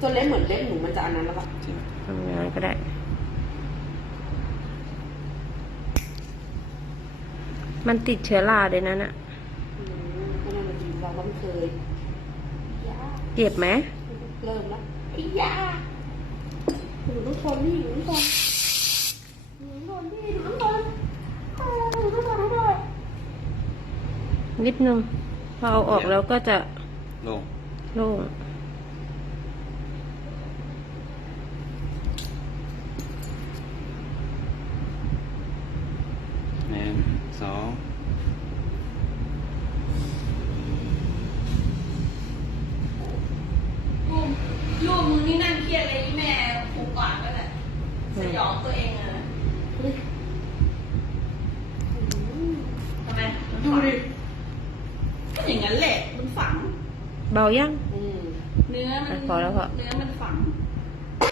จนเล็บเหมือนเล็บหนูมันจะอันนั้นแล้วปะทำงานก็ได้ มันติดเชื้อราด้วยนั่นอะอืมก็นั่นแหละดีเราก็ไม่เคยยาเจ็บไหมเริ่มแล้วไอ้ยาหนูต้องทนนี่หนูต้องทนหนูต้องทนพี่หนูต้องทนเออหนูต้องทนให้ได้นิดนึง พอเอาออกแล้วก็จะลง โล่ง หนึ่ง สองลูกลูกมึงนี่นั่งเครียดเลยที่แม่ผูกก่อนก็แหละสยองตัวเองอะนะทำไมมันฝังก็อย่างนั้นแหละมันฝัง เบายังอืมเนื้อมันพอแล้วพอ เนื้อมันฝัง